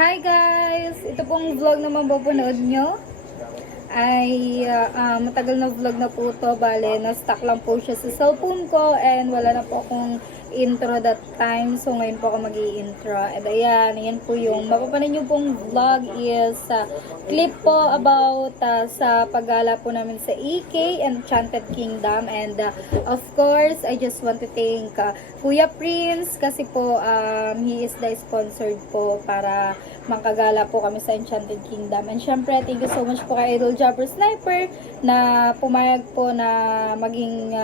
Hi guys! Ito pong vlog na mapapanood nyo ay matagal na vlog na po to. Bale, na-stuck lang po siya sa cellphone ko and wala na po akong intro that time. So ngayon po ako mag-i-intro. And ayan po yung mapapanood nyo pong vlog is clip po about sa paggala po namin sa EK Enchanted Kingdom. And of course, I just want to thank Kuya Prince kasi po he is the sponsored po para makagala po kami sa Enchanted Kingdom. And syempre, thank you so much po kay Idol Jabber Sniper na pumayag po na maging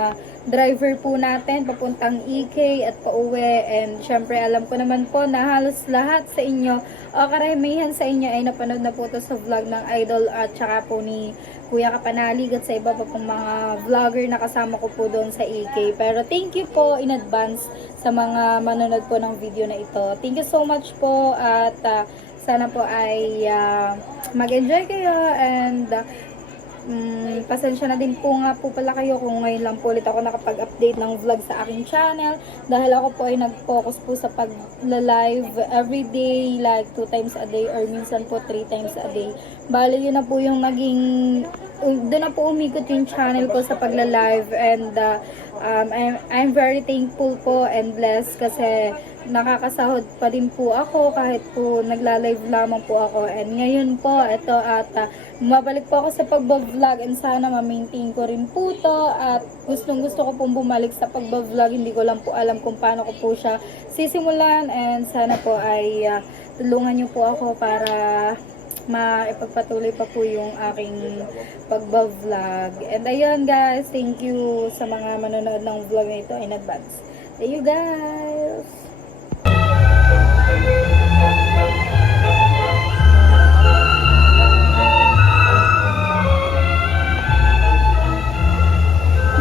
driver po natin papuntang EK at pauwi. And syempre, alam ko naman po na halos lahat sa inyo o karamihan sa inyo ay napanood na po to sa vlog ng Idol at saka po ni Kuya Kapanalig at sa iba pa pong mga vlogger na kasama ko po doon sa EK. Pero thank you po in advance sa mga manonood po ng video na ito. Thank you so much po at sana po ay mag-enjoy kayo and pasensya na din po nga po pala kayo kung ngayon lang po ulit ako nakapag-update ng vlog sa aking channel dahil ako po ay nag-focus po sa pag-live everyday like 2 times a day or minsan po 3 times a day. Bale yun na po yung naging doon na po umikot yung channel ko sa pagla-live and I'm very thankful po and blessed kasi nakakasahod pa din po ako kahit po nagla-live lamang po ako. And ngayon po, ito at mabalik po ako sa pag-vlog and sana ma-maintain ko rin po to at gustong gusto ko pong bumalik sa pag-vlog. Hindi ko lang po alam kung paano ko po siya sisimulan and sana po ay tulungan niyo po ako para maipagpatuloy pa po yung aking pag-vlog. And ayun guys, thank you sa mga manonood ng vlog na ito in advance. Thank you guys!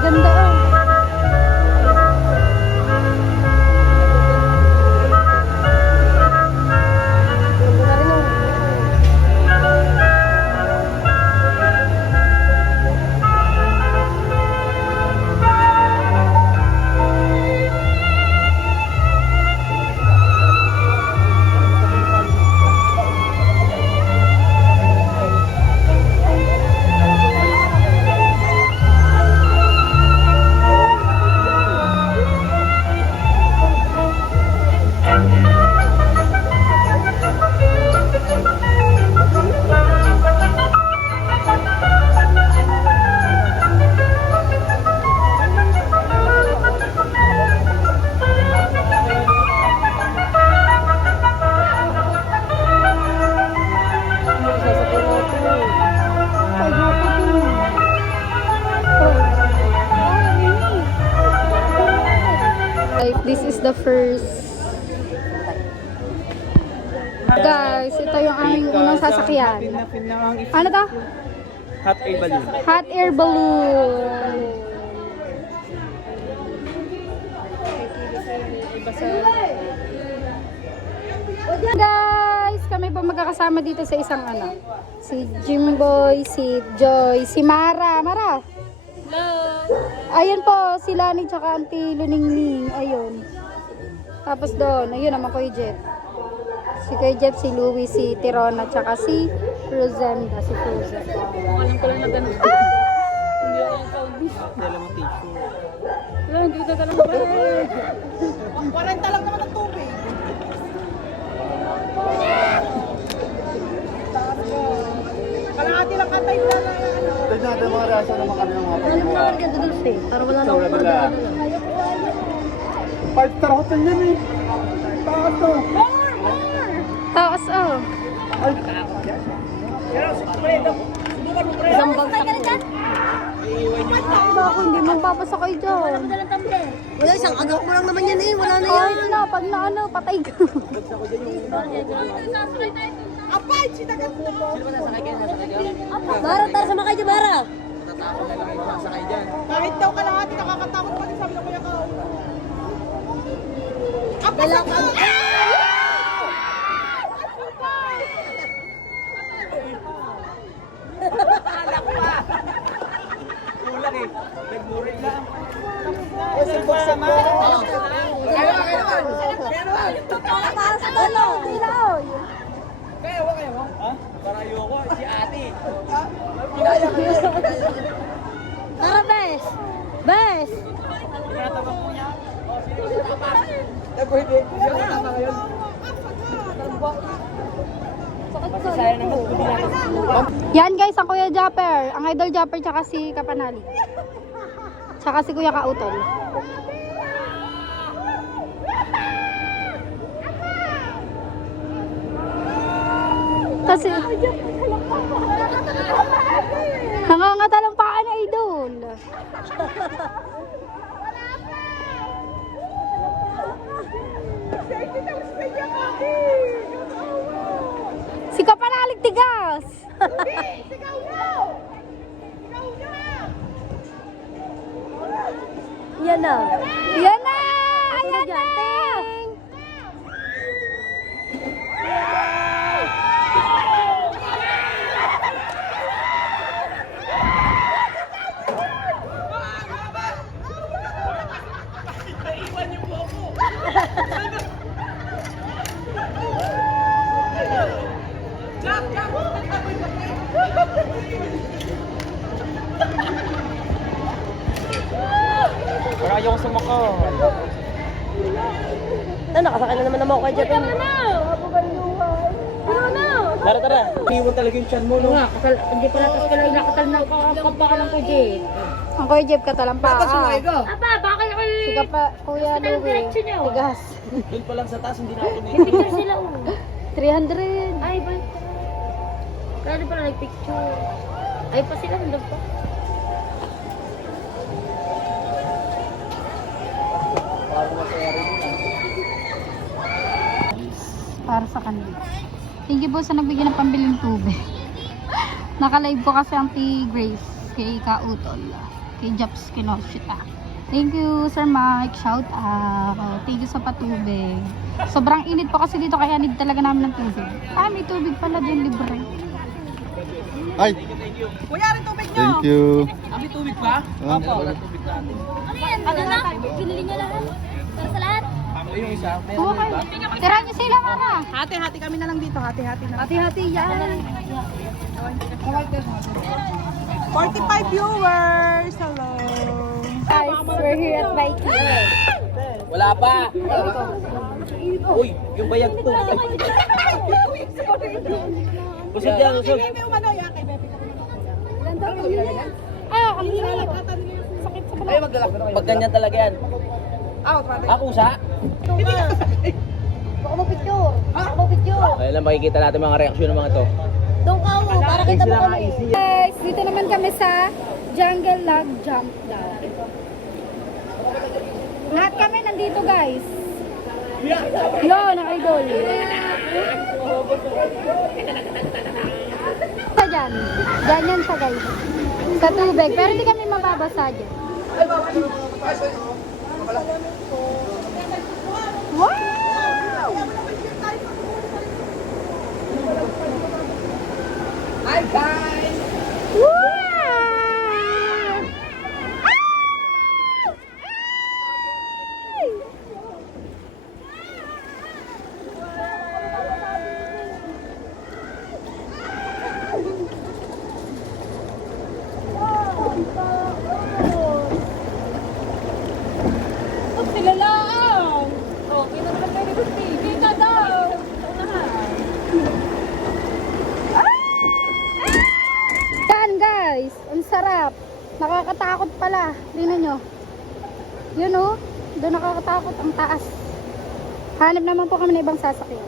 Ganda this is the first guys, ito yung aming unang sasakyan. Ano to? Hot air balloon. Hot air balloon. Guys, kami po magkakasama dito sa isang si Jimboy, si Joy, si Mara. Mara. Hello. Ayun po, si Lani tsaka Auntie Luningning. Ayun. Tapos doon, ayun naman Kuya Jet. Si Kuya Jet, si Louie, si Tirona, tsaka si Rosenda, si Frozen. Alam ko lang na ganun. Hindi ako ang Saudi. Dala mo tissue. Wala, hindi ko talaga ba? 40 lang naman ang tubig. Kalahati lang katay na Tignan natin mga rasa naman kami ng mga Ano mo naman ganda dulce eh? Para wala na akong wala. 5-star hotel yan eh. Taas to. Taas oh. isang bag sa Ako hindi magpapasakay dyan. Wala, isang agak mo lang naman yan eh. Wala na yan. Kahit na, pag patay ka. Apay, sinagat na. Bara, tara sama kayo dyan, Bara. Kahit daw kalahati, nakakatakot pa din sabi ng kuya ko. Apay, sa Kulang eh. Nagmuring lang. Para ayoko, si ate. Tara, Bes! Bes! Tinatabang po niya. Eh, pwede. Sino tama ngayon? Masasaya naman kung hindi natin susubukan. Yan guys, ang Kuya Japper. Ang Idol Japper tsaka si Kapanali. Tsaka si Kuya Kautol. Kasi nangangata lang pa na Idol. Si Kapanalig tigas. Sigaw na! Sigaw na! Yan na. Yan na! Ayan na! Para ayoko sumako. Nakasakay na naman naman ako kay Jeff. Tara, tara. Iwan talaga yung chan mo, no? Hindi pa natas ka lang nakatal na kapakalan ko, Jeff. Ang Kuya Jeep ka talang pa. ka. Apa, bakit ako Si Kuya Louie. diretso niyo? Tigas. Doon pa lang sa taas, hindi na ako May tumingin. picture sila, 300. Ay, ba? Kaya di pala nag-picture. Ay, pa sila, nandun pa. Para sa kanila. Thank you po sa nagbigay ng pambiling tubig. Naka-live po kasi ang Grace kay Kautol. Kay Japs Kinoshita. Thank you Sir Mike. Shout out. Thank you sa patubig. Sobrang init po kasi dito kaya need talaga namin ng tubig. Ah, may tubig pala dyan libre. Ay, Kuya, rin tubig nyo! thank you. Kami tubig pa? Opo. Ano yan? Ano na? Pinili niya lahat? Para sa lahat? Yung isa. Okay. Tira niyo sila mama. Hati-hati kami na lang dito. Hati-hati na. Hati-hati yan. 45 viewers! Hello! Guys, we're here at Viking. Wala pa. Uy, yung bayag ko. Busog yan, busog. Kay Bebe umano, ya. Kay Bebe ka Ah, ang hirap. Nilalakatan nila yung sakit sa Ay, maglalak na kayo. Pag ganyan talaga yan. Out, pati. Ako sa? Baka mapicture. Baka mapicture. Kaya lang makikita natin mga reaksyon ng mga to. Doon ka mo, para kita mo kami. easy. Guys, dito naman kami sa Jungle Log Jump Down. Lahat kami nandito guys. Yun, ang idol. Sa dyan. Dyan yan sa guys. Sa tubig. Pero hindi kami mababasa dyan. Wow! Hi guys! Wow! Sila lang! Oh, kita naman kayo ni TV ka daw! Yan guys, ang sarap. Nakakatakot pala. Tingnan nyo. Yun oh, doon nakakatakot ang taas. Hanap naman po kami ng ibang sasakyan.